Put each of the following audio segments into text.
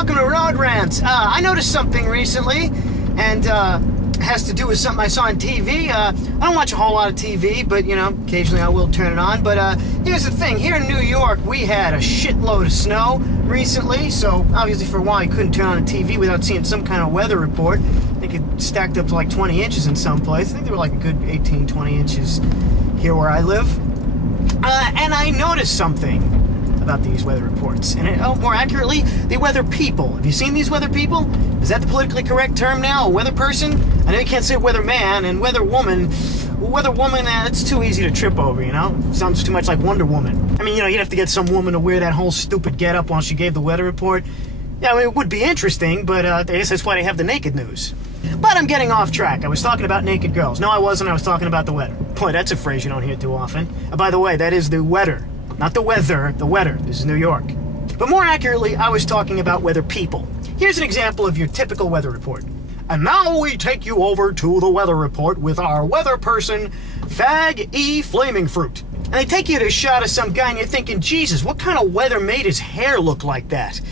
welcome to Road Rants. I noticed something recently, and it has to do with something I saw on TV. I don't watch a whole lot of TV, but, you know, occasionally I will turn it on. But here's the thing. Here in New York, we had a shitload of snow recently, so obviously for a while you couldn't turn on a TV without seeing some kind of weather report. I think it stacked up to like 20 inches in some place. I think there were like a good 18, 20 inches here where I live. And I noticed something about these weather reports, and more accurately, the weather people. Have you seen these weather people? Is that the politically correct term now, a weather person? I know you can't say weather man, and weather woman, it's too easy to trip over, you know? Sounds too much like Wonder Woman. I mean, you know, you'd have to get some woman to wear that whole stupid getup while she gave the weather report. Yeah, I mean, it would be interesting, but I guess that's why they have the naked news. But I'm getting off track. I was talking about naked girls. No, I wasn't. I was talking about the weather. Boy, that's a phrase you don't hear too often. And by the way, that is the weather. Not the weather, the weather. This is New York. But more accurately, I was talking about weather people. Here's an example of your typical weather report. And now we take you over to the weather report with our weather person, Fag E. Flaming Fruit. And they take you to a shot of some guy and you're thinking, Jesus, what kind of weather made his hair look like that?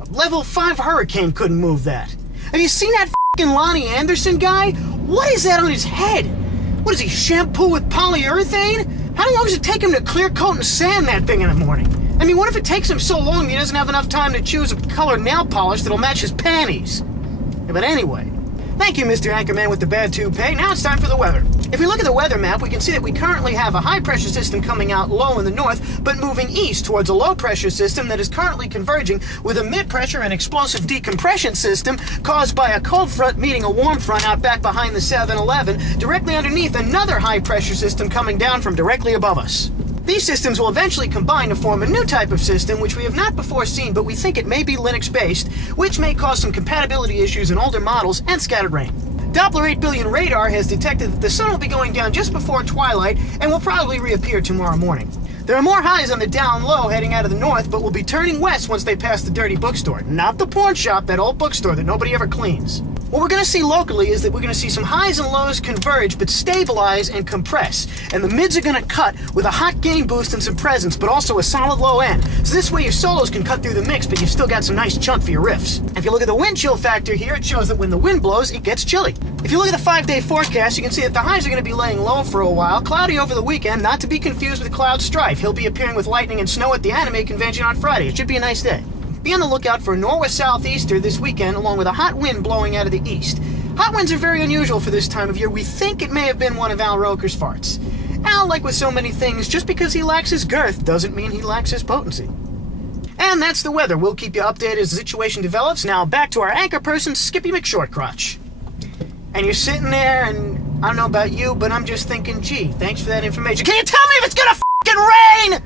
A level 5 hurricane couldn't move that. Have you seen that f***ing Lonnie Anderson guy? What is that on his head? What is he, shampoo with polyurethane? How long does it take him to clear coat and sand that thing in the morning? I mean, what if it takes him so long he doesn't have enough time to choose a colored nail polish that'll match his panties? Yeah, but anyway, thank you, Mr. Anchorman with the bad toupee. Now it's time for the weather. If we look at the weather map, we can see that we currently have a high-pressure system coming out low in the north, but moving east towards a low-pressure system that is currently converging with a mid-pressure and explosive decompression system caused by a cold front meeting a warm front out back behind the 7-Eleven, directly underneath another high-pressure system coming down from directly above us. These systems will eventually combine to form a new type of system which we have not before seen, but we think it may be Linux-based, which may cause some compatibility issues in older models and scattered rain. Doppler 8 billion radar has detected that the sun will be going down just before twilight and will probably reappear tomorrow morning. There are more highs on the down low heading out of the north, but will be turning west once they pass the dirty bookstore. Not the porn shop, that old bookstore that nobody ever cleans. What we're going to see locally is that we're going to see some highs and lows converge, but stabilize and compress. And the mids are going to cut with a hot gain boost and some presence, but also a solid low end. So this way your solos can cut through the mix, but you've still got some nice chunk for your riffs. If you look at the wind chill factor here, it shows that when the wind blows, it gets chilly. If you look at the 5-day forecast, you can see that the highs are going to be laying low for a while, cloudy over the weekend, not to be confused with Cloud Strife. He'll be appearing with lightning and snow at the anime convention on Friday. It should be a nice day. Be on the lookout for a northwest southeaster this weekend, along with a hot wind blowing out of the east. Hot winds are very unusual for this time of year. We think it may have been one of Al Roker's farts. Al, like with so many things, just because he lacks his girth doesn't mean he lacks his potency. And that's the weather. We'll keep you updated as the situation develops. Now back to our anchor person, Skippy McShortcrotch. And you're sitting there, and I don't know about you, but I'm just thinking, gee, thanks for that information. Can you tell me if it's gonna f***ing rain?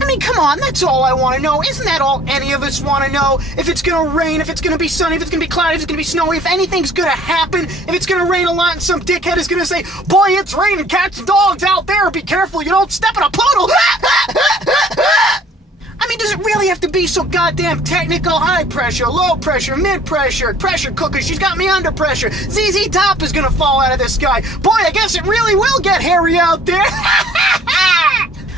I mean, come on, that's all I want to know. Isn't that all any of us want to know? If it's going to rain, if it's going to be sunny, if it's going to be cloudy, if it's going to be snowy, if anything's going to happen, if it's going to rain a lot and some dickhead is going to say, boy, it's raining, cats and dogs out there, be careful, you don't step in a puddle. I mean, does it really have to be so goddamn technical? High pressure, low pressure, mid pressure, pressure cooker, she's got me under pressure. ZZ Top is going to fall out of the sky. Boy, I guess it really will get hairy out there.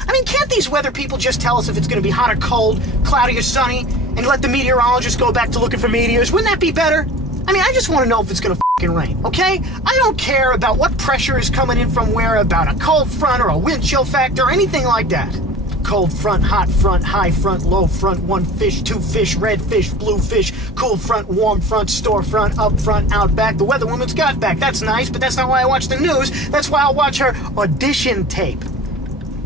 I mean, can't these weather people just tell us if it's going to be hot or cold, cloudy or sunny, and let the meteorologists go back to looking for meteors? Wouldn't that be better? I mean, I just want to know if it's going to f***ing rain, okay? I don't care about what pressure is coming in from where, about a cold front or a wind chill factor or anything like that. Cold front, hot front, high front, low front, 1 fish, 2 fish, red fish, blue fish, cool front, warm front, store front, up front, out back. The weather woman's got back. That's nice, but that's not why I watch the news. That's why I'll watch her audition tape.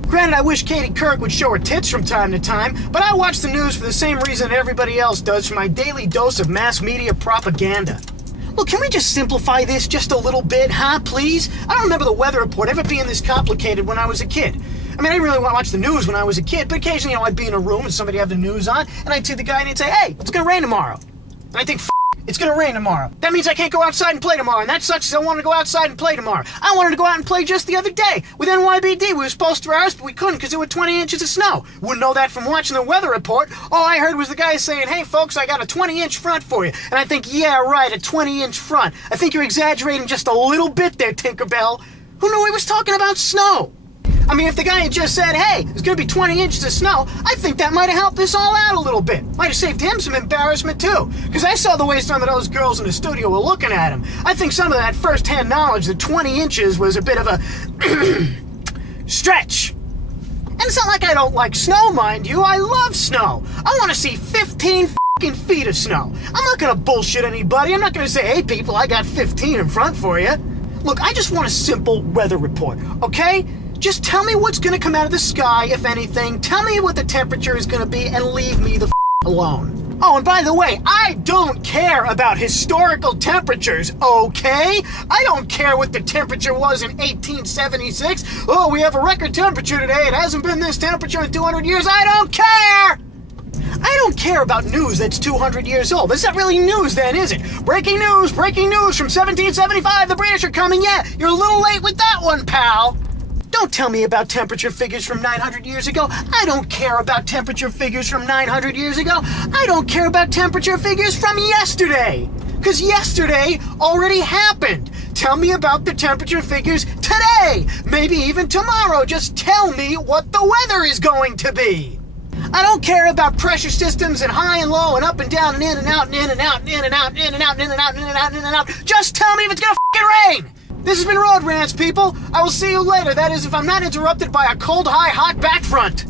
Granted, I wish Katie Couric would show her tits from time to time, but I watch the news for the same reason everybody else does, for my daily dose of mass media propaganda. Look, can we just simplify this just a little bit, huh, please? I don't remember the weather report ever being this complicated when I was a kid. I mean, I didn't really want to watch the news when I was a kid, but occasionally, I'd be in a room and somebody have the news on, and I'd see the guy and he'd say, hey, it's gonna rain tomorrow. And I'd think, it's gonna rain tomorrow. That means I can't go outside and play tomorrow, and that sucks because I wanted to go outside and play tomorrow. I wanted to go out and play just the other day with NYBD. We were supposed to ours, but we couldn't because there were 20 inches of snow. Wouldn't know that from watching the weather report. All I heard was the guy saying, hey folks, I got a 20-inch front for you. And I think, yeah, right, a 20-inch front. I think you're exaggerating just a little bit there, Tinkerbell. Who knew he was talking about snow? I mean, if the guy had just said, hey, there's going to be 20 inches of snow, I think that might have helped us all out a little bit. Might have saved him some embarrassment, too. Because I saw the way some of those girls in the studio were looking at him. I think some of that first-hand knowledge that 20 inches was a bit of a stretch. And it's not like I don't like snow, mind you. I love snow. I want to see 15 fucking feet of snow. I'm not going to bullshit anybody. I'm not going to say, hey, people, I got 15 in front for you. Look, I just want a simple weather report, okay? Just tell me what's going to come out of the sky, if anything. Tell me what the temperature is going to be and leave me the alone. Oh, and by the way, I don't care about historical temperatures, okay? I don't care what the temperature was in 1876. Oh, we have a record temperature today. It hasn't been this temperature in 200 years. I don't care! I don't care about news that's 200 years old. That's not really news then, is it? Breaking news from 1775. The British are coming. Yeah, you're a little late with that one, pal. Don't tell me about temperature figures from 900 years ago. I don't care about temperature figures from 900 years ago. I don't care about temperature figures from yesterday. Because yesterday already happened. Tell me about the temperature figures today. Maybe even tomorrow. Just tell me what the weather is going to be. I don't care about pressure systems and high and low and up and down and in and out and in and out and in and out and in and out and in and out and in and out and in and out. Just tell me if it's gonna fucking rain. This has been Road Rants, people. I will see you later. That is, if I'm not interrupted by a cold, high, hot back front.